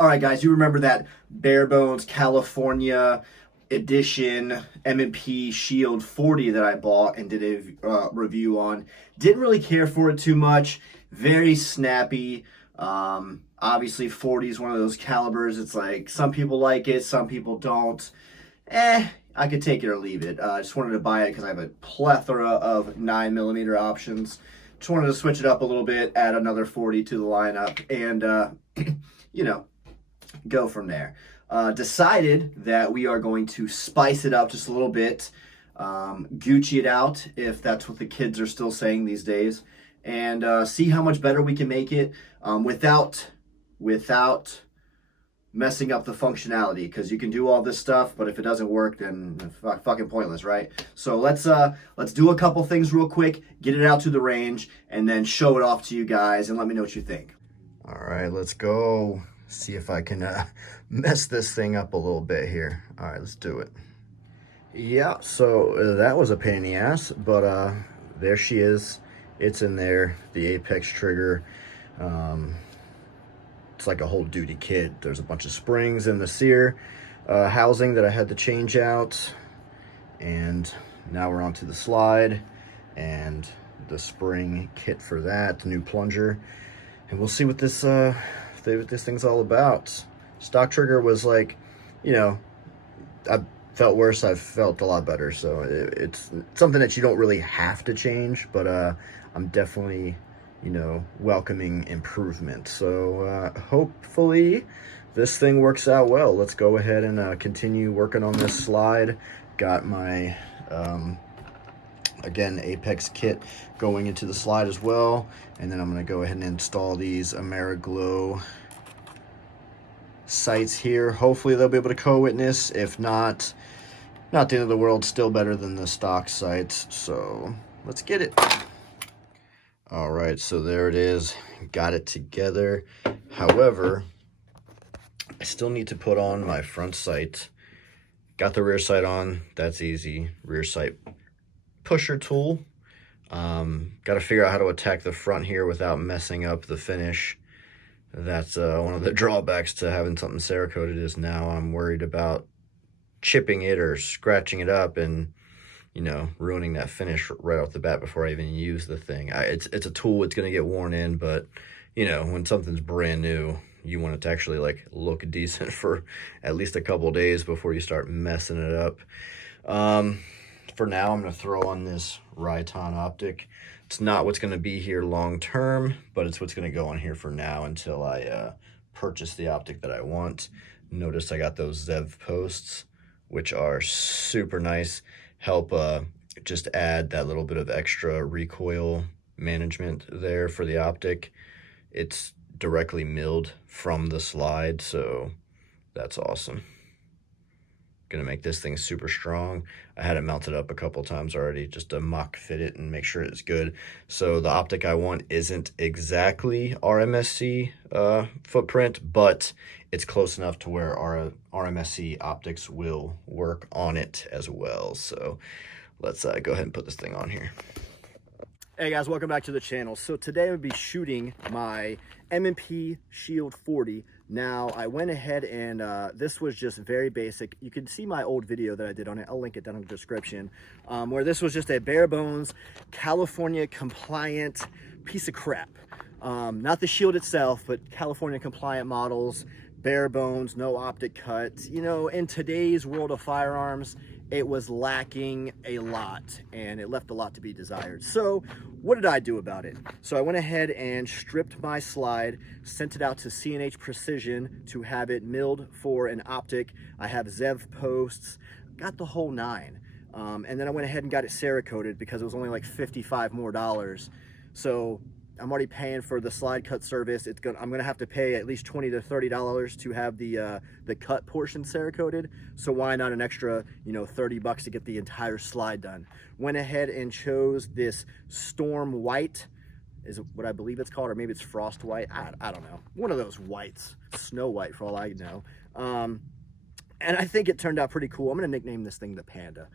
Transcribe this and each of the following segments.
All right, guys, you remember that bare bones California edition M&P Shield 40 that I bought and did a review on. Didn't really care for it too much. Very snappy. Obviously 40 is one of those calibers. It's like some people like it, some people don't. I could take it or leave it. I just wanted to buy it because I have a plethora of 9mm options. Just wanted to switch it up a little bit, add another 40 to the lineup, and you know, go from there. Decided that we are going to spice it up just a little bit, Gucci it out, if that's what the kids are still saying these days, and see how much better we can make it without messing up the functionality, because you can do all this stuff, but if it doesn't work, then it's fucking pointless, right? So let's do a couple things real quick, get it out to the range, and then show it off to you guys, and let me know what you think. All right, let's go. See if I can mess this thing up a little bit here. All right, let's do it. Yeah, so that was a pain in the ass, but there she is. It's in there, the Apex trigger. It's like a whole duty kit. There's a bunch of springs in the sear housing that I had to change out. And now we're onto the slide and the spring kit for that, the new plunger. And we'll see what this thing's all about. Stock trigger was like, you know, I felt worse, I've felt a lot better. So it's something that you don't really have to change, but I'm definitely, you know, welcoming improvement. So hopefully this thing works out well. Let's go ahead and continue working on this slide. Got my again Apex kit going into the slide as well, and then I'm going to go ahead and install these AmeriGlow sights here. Hopefully they'll be able to co-witness. If not the end of the world, still better than the stock sights. So let's get it. All right, so there it is. Got it together. However, I still need to put on my front sight. Got the rear sight on. That's easy. Rear sight pusher tool. Got to figure out how to attack the front here without messing up the finish. That's one of the drawbacks to having something Cerekoted, is now I'm worried about chipping it or scratching it up and, you know, ruining that finish right off the bat before I even use the thing. It's a tool, it's going to get worn in, but, you know, when something's brand new, you want it to actually, like, look decent for at least a couple days before you start messing it up. For now, I'm going to throw on this Ridin optic. It's not what's going to be here long term, but it's what's going to go on here for now until I purchase the optic that I want. Notice I got those Zelle posts, which are super nice. Help just add that little bit of extra recoil management there for the optic. It's directly milled from the slide, so that's awesome. Gonna make this thing super strong. I had it mounted up a couple times already just to mock fit it and make sure it's good. So the optic I want isn't exactly RMSC footprint, but it's close enough to where our RMSC optics will work on it as well. So let's go ahead and put this thing on here. Hey guys, welcome back to the channel. So today I'm going to be shooting my M&P Shield 40. Now I went ahead and this was just very basic. You can see my old video that I did on it. I'll link it down in the description, where this was just a bare bones California compliant piece of crap. Not the Shield itself, but California compliant models, bare bones, no optic cuts. You know, in today's world of firearms, it was lacking a lot and it left a lot to be desired. So what did I do about it? So I went ahead and stripped my slide, sent it out to C&H Precision to have it milled for an optic. I have Zelle posts, got the whole nine. And then I went ahead and got it Cerekoted because it was only like $55 more. So I'm already paying for the slide cut service. I'm gonna have to pay at least $20 to $30 to have the cut portion Cerekoted. So why not an extra, you know, $30 to get the entire slide done? Went ahead and chose this Storm White, is what I believe it's called, or maybe it's Frost White. I don't know. One of those whites, Snow White for all I know. And I think it turned out pretty cool. I'm gonna nickname this thing the Panda.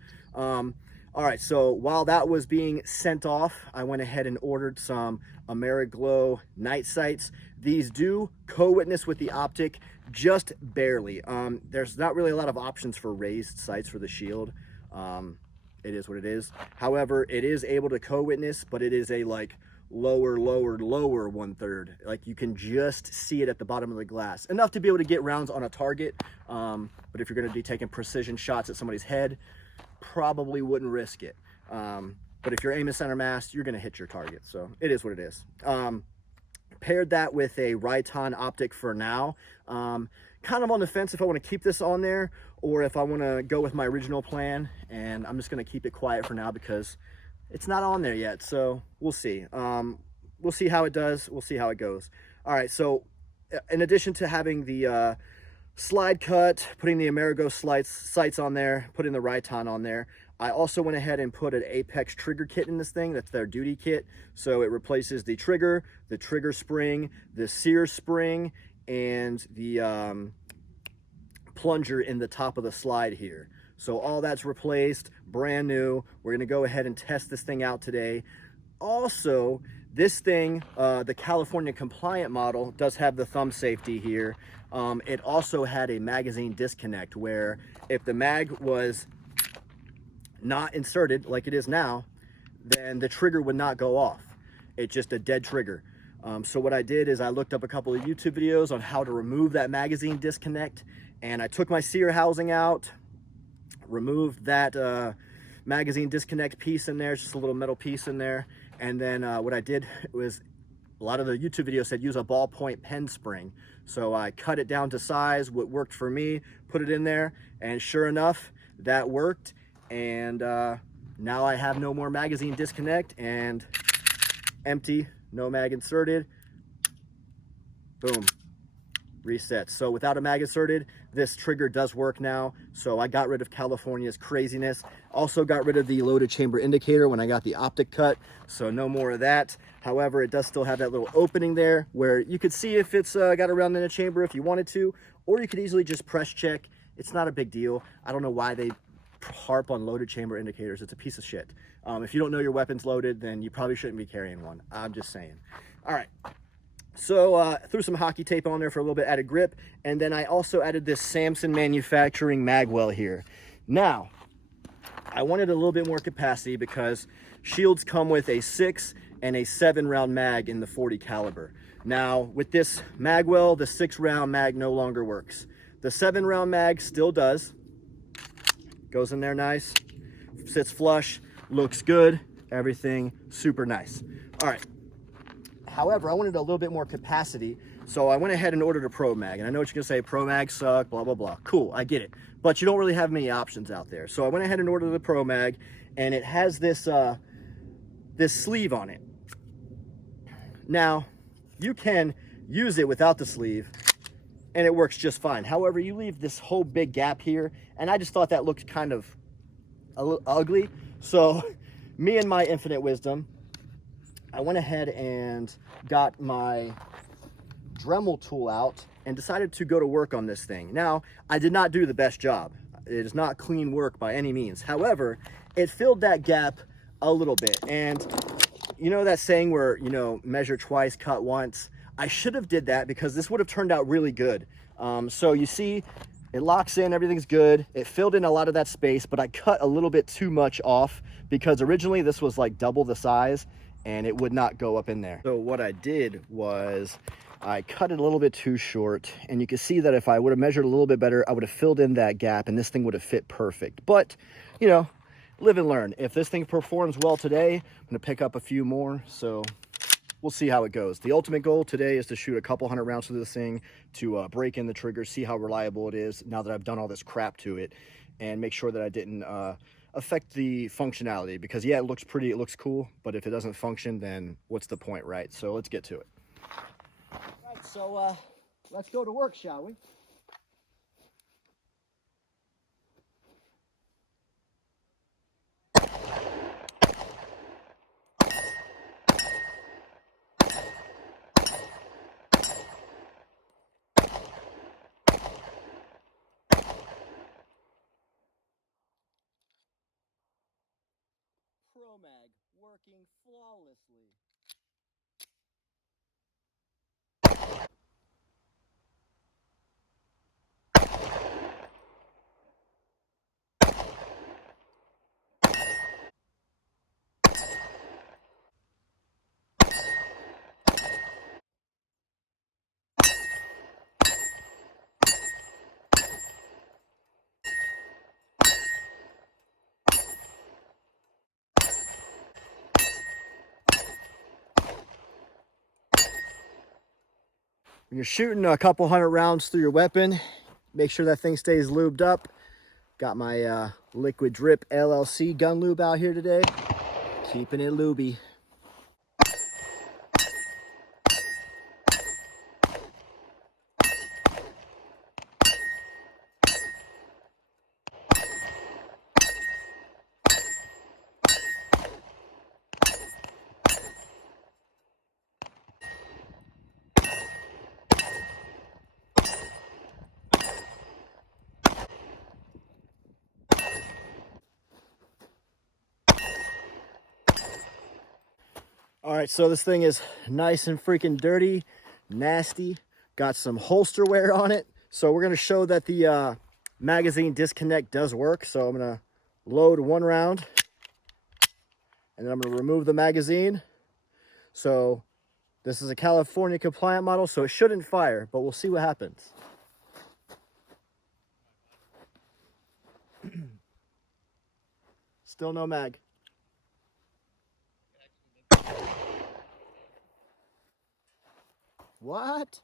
All right, so while that was being sent off, I went ahead and ordered some AmeriGlow night sights. These do co-witness with the optic just barely. There's not really a lot of options for raised sights for the Shield. It is what it is. However, it is able to co-witness, but it is a like lower 1/3. Like you can just see it at the bottom of the glass. Enough to be able to get rounds on a target. But if you're gonna be taking precision shots at somebody's head, probably wouldn't risk it. But if you're aiming center mass, you're gonna hit your target. So it is what it is. Paired that with a Ridin optic for now. Kind of on the fence if I want to keep this on there or if I want to go with my original plan, and I'm just going to keep it quiet for now because it's not on there yet. So we'll see. We'll see how it does. We'll see how it goes. All right. So in addition to having the slide cut, putting the Amerigo sights on there, putting the Ridin on there, I also went ahead and put an Apex trigger kit in this thing. That's their duty kit. So it replaces the trigger spring, the sear spring, and the plunger in the top of the slide here. So all that's replaced, brand new. We're gonna go ahead and test this thing out today. Also, this thing, the California compliant model, does have the thumb safety here. It also had a magazine disconnect where if the mag was not inserted like it is now, then the trigger would not go off. It's just a dead trigger. So what I did is I looked up a couple of YouTube videos on how to remove that magazine disconnect, and I took my sear housing out, removed that magazine disconnect piece in there, just a little metal piece in there, and then what I did was, a lot of the YouTube videos said use a ballpoint pen spring. So I cut it down to size, what worked for me, put it in there, and sure enough, that worked. And now I have no more magazine disconnect, and empty, no mag inserted, boom, reset. So without a mag inserted, this trigger does work now. So I got rid of California's craziness. Also got rid of the loaded chamber indicator when I got the optic cut, so no more of that. However, it does still have that little opening there where you could see if it's got a round in the chamber if you wanted to, or you could easily just press check. It's not a big deal. I don't know why they harp on loaded chamber indicators. It's a piece of shit. If you don't know your weapon's loaded, then you probably shouldn't be carrying one. I'm just saying. All right. So threw some hockey tape on there for a little bit added grip, and then I also added this Samson Manufacturing magwell here. Now, I wanted a little bit more capacity because Shields come with a 6 and a 7 round mag in the 40 caliber. Now, with this magwell, the 6 round mag no longer works. The 7 round mag still does. Goes in there nice, sits flush, looks good, everything super nice. All right. However, I wanted a little bit more capacity, so I went ahead and ordered a Pro Mag. And I know what you're gonna say, Pro Mags suck, blah, blah, blah. Cool, I get it. But you don't really have many options out there. So I went ahead and ordered the Pro Mag, and it has this, this sleeve on it. Now, you can use it without the sleeve, and it works just fine. However, you leave this whole big gap here, and I just thought that looked kind of a little ugly. So me and my infinite wisdom, I went ahead and got my Dremel tool out and decided to go to work on this thing. Now, I did not do the best job. It is not clean work by any means. However, it filled that gap a little bit. And you know that saying where, you know, measure twice, cut once? I should have did that because this would have turned out really good. So you see, it locks in, everything's good. It filled in a lot of that space, but I cut a little bit too much off because originally this was like double the size and it would not go up in there. So what I did was I cut it a little bit too short, and you can see that if I would have measured a little bit better, I would have filled in that gap and this thing would have fit perfect. But, you know, live and learn. If this thing performs well today, I'm gonna pick up a few more, so we'll see how it goes. The ultimate goal today is to shoot a couple hundred rounds through this thing to break in the trigger, see how reliable it is now that I've done all this crap to it, and make sure that I didn't affect the functionality, because yeah, it looks pretty, it looks cool, but if it doesn't function, then what's the point, right? So let's get to it. All right, so let's go to work, shall we? Pro Mag working flawlessly. When you're shooting a couple hundred rounds through your weapon, make sure that thing stays lubed up. Got my Liquid Drip LLC gun lube out here today. Keeping it lubey. All right, so this thing is nice and freaking dirty, nasty, got some holster wear on it. So we're gonna show that the magazine disconnect does work. So I'm gonna load one round and then I'm gonna remove the magazine. So this is a California compliant model, so it shouldn't fire, but we'll see what happens. Still no mag. What?